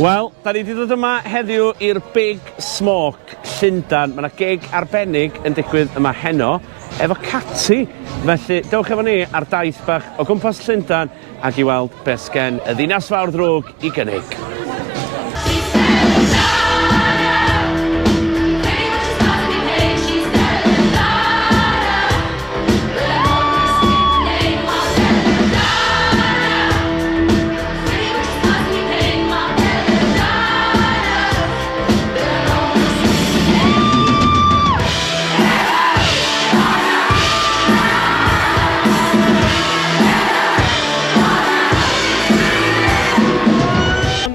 Wel, da ni wedi dod yma heddiw i'r Big Smoke Llundain. Mae yna gig arbennig yn digwydd yma heno efo Catty. Felly, dewch efo ni ar daith bach o gwmpas Llundain ac i weld beth sgen y ddinas fawr ddrwg i gynnig.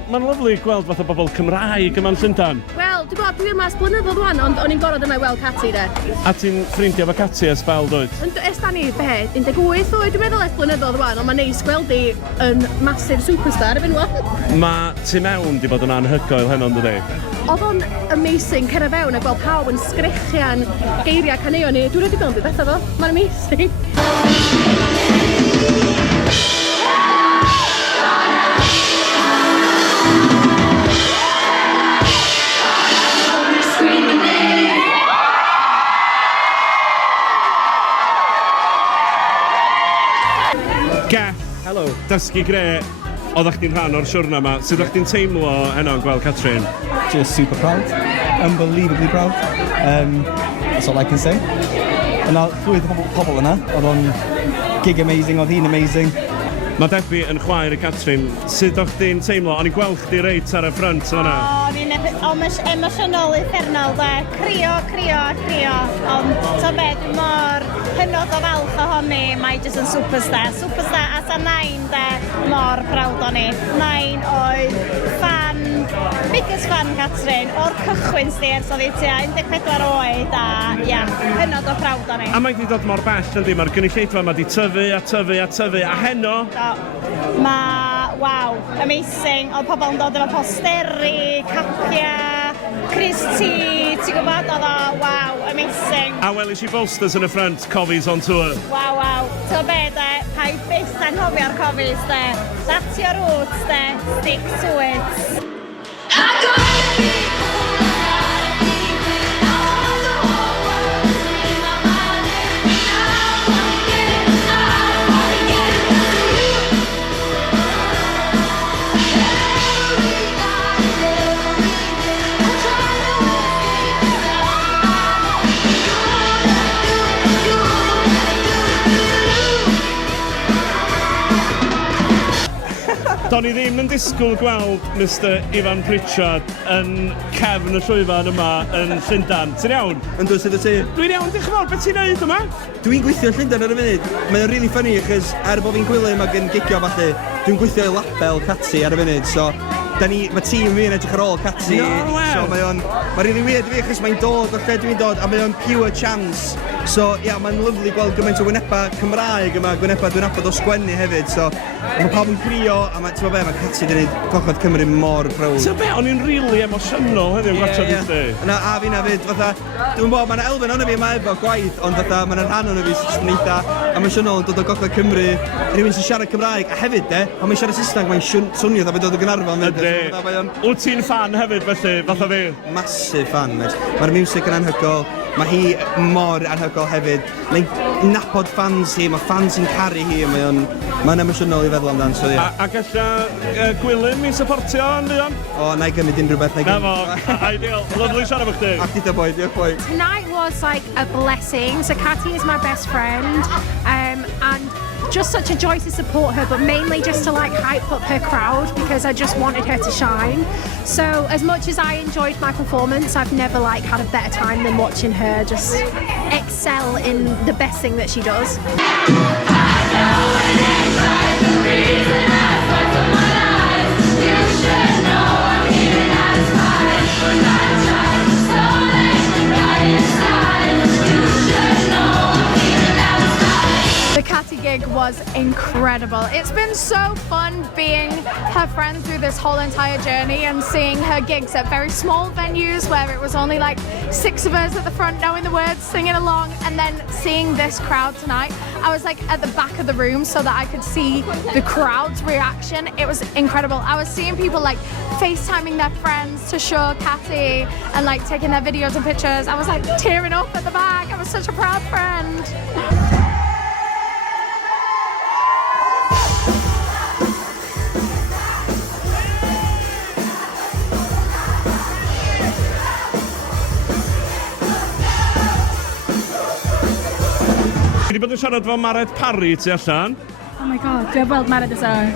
Mae'n lyflu gweld fath o bobl Cymraeg yma'n Llundain. Wel, dwi'n gwybod, dwi yma blynyddoedd rwan, ond o'n i'n gorfod yma i weld Catty, de. A ti'n ffrindio efo Catty ers bel, dwyt? Da ni, 18 oed, dwi'n meddwl ers blynyddoedd rwan, ond mae'n neis gweld i yn massive superstar, efo'n weld. Mae tu mewn di bod yn anhygoel heno, dydi? Oedd o'n amazing cyrra fewn a gweld pawb yn sgrechian geiriau caneuon ni. Dwi'n rhaid i gweld i beth o, mae'n amazing. Helo. Dysgu gre, oeddech chdi'n rhan o'r siwrna yma. Sut oeddech chdi'n teimlo heno yn gweld Catrin? Just super proud, unbelievably proud. That's all I can say. Yna, llwyth o pobl yna, oedd o'n gig amazing, oedd hi'n amazing. Mae Debbie yn chwaer y Catrin. Sut oeddech chdi'n teimlo? O'n i'n gweld chdi reit ar y ffrant yna. O'n i'n emosiynol uffernol, de. Crio. Ond, so be, dwi'n mor hynod o falch ohoni, mae jyst yn superstar. Superstar, as a nain, de, mor prawd o'n i. Nain oedd fan, biggest fan Catrin, o'r cychwyn sti ers oedd i tua 14 oed, a ia, hynod o prawd o'n i. A mae wedi dod mor bell, yndi? Mae'r gynulleidfa yma wedi tyfu, a heno... Waw, amazing. Oedd pobl yn dod efo posteri, capia, Christy, ti'n gwybod? Oedd o, waw, amazing. A welis i posters yn y ffrant, Cofis on tour. Waw. So be, de, pa i byth anghofio'r Cofis, de. That's your roots, de. Stick to it. Do'n i ddim yn disgwyl gweld Mr Ifan Pritchard yn cefn y llwyfan yma yn Llundain. Ti'n iawn? Yndw, sydd y ti? Dwi'n iawn, diolch yn fawr, beth ti'n neud yma? Dwi'n gweithio yn Llundain ar y funud. Mae'n really funny, achos bod fi'n gwylio yma gan gigio falle, dwi'n gweithio i label Catty ar y funud, so mae tîm fi'n edrych ar ôl Catty. No way! So mae'n really weird fi, achos mae'n dod o'r lle dwi'n dod, a mae'n pure chance. So, mae'n lyflu gweld gymaint o wyneba Cymraeg yma, wyneba dwi'n abod o sgwennu hefyd, so mae pawb yn crio, a mae Catty wedi gwneud Gogledd Cymru mor prawd. So be, o'n i'n really emosiynol heddiw gwachod i chdi? A fi'n hefyd, fatha, dwi'n bod, mae'na elfen o'n fi yma efo gwaith, ond fatha, mae'na rhan o'n fi sy'n eitha emosiynol yn dod o Gogledd Cymru, rhywun sy'n siarad Cymraeg, a hefyd, mae'n siarad Saesneg, mae'n swnio dda fe dod o Caernarfon. Wyt ti'n fan hefyd felly, fatha fi? Massive fan, mate. Mae'r music yn anhygoel, mae hi mor anhygoel hefyd. Mae'n napod fans hi, mae fans yn caru hi, mae'n emosiynol i feddwl amdan, so ie. A galla Gwilym i supportio yn fuan? O, na i gymryd unrhyw beth, Na fo, ideal. Lyflu siarad efo chdi. A chdi boi, diolch boi. Tonight was like a blessing. So Catty is my best friend, and just such a joy to support her, but mainly just to like hype up her crowd because I just wanted her to shine. So as much as I enjoyed my performance, I've never like had a better time than watching her just excel in the best thing that she does. The Catty gig was incredible. It's been so fun being her friend through this whole entire journey and seeing her gigs at very small venues where it was only like 6 of us at the front knowing the words, singing along, and then seeing this crowd tonight. I was like at the back of the room so that I could see the crowd's reaction. It was incredible. I was seeing people like FaceTiming their friends to show Catty and like taking their videos and pictures. I was like tearing up at the back. I was such a proud friend. Dwi wedi bod yn siarad fo Mared Parry tu allan. Oh my god, dwi heb weld Mared y Sar.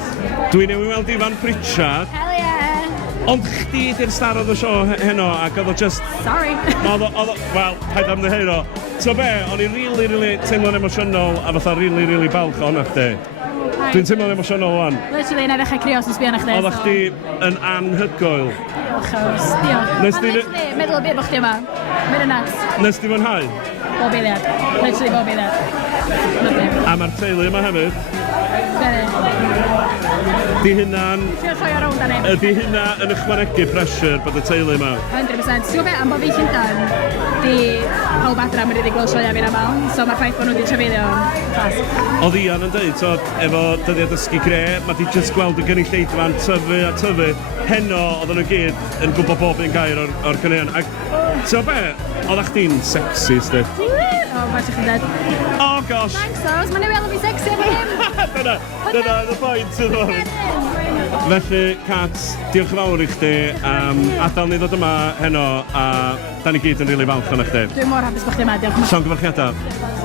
Dwi newydd weld Ifan Pritchard. Hell yeah. Ond chdi di'r star oedd y sio heno ac oedd o just... Sorry. Wel, paid am ddehero. So be, o'n i really teimlo'n emosiynol a fatha really balch o'na chdi. Dwi'n teimlo'n emosiynol wan. Literally, yn edrych crios yn sbio na chdi. Oedda chdi yn anhygoel. Diolch, Ows. Diolch. Nes Ond di- literally, meddwl y byd bod chdi yma. Mynd yn nuts. Nes di fwynhau? Bob eiliad. Literally bob eiliad. Lyfli. A mae'r teulu yma hefyd. Very. Di hynna'n... Trio troi ar rownd â ni. Ydi hynna yn ychwanegu pressure bod y teulu yma? 100%. Ti'n gwybod be, am bod fi Llundain, di pawb adra mynd i ddweud glwysio fi'n amal, so mae'r ffaith bod nhw wedi trefeilio yn ffas. Oedd Ian yn dweud, so, efo dyddiad dysgu gre, mae di just gweld y gynulleidfa'n tyfu a tyfu. Heno, oedden nhw gyd yn gwybod bob un gair o'r cynnion. Ac, so be, oeddach chdi'n sexy, sti? O, mae'n chi'n dweud. Oh, gosh! Thanks, Ows. Mae'n newid fi sexy efo hyn. Dyna y pwynt sydd o'r... Felly, Cat, diolch yn fawr i chdi am adael ni ddod yma heno a da ni gyd yn rili falch o'na chdi. Dwi'n mor hapus bod chdi yma, diolch yn fawr. Llongyfarchiadau.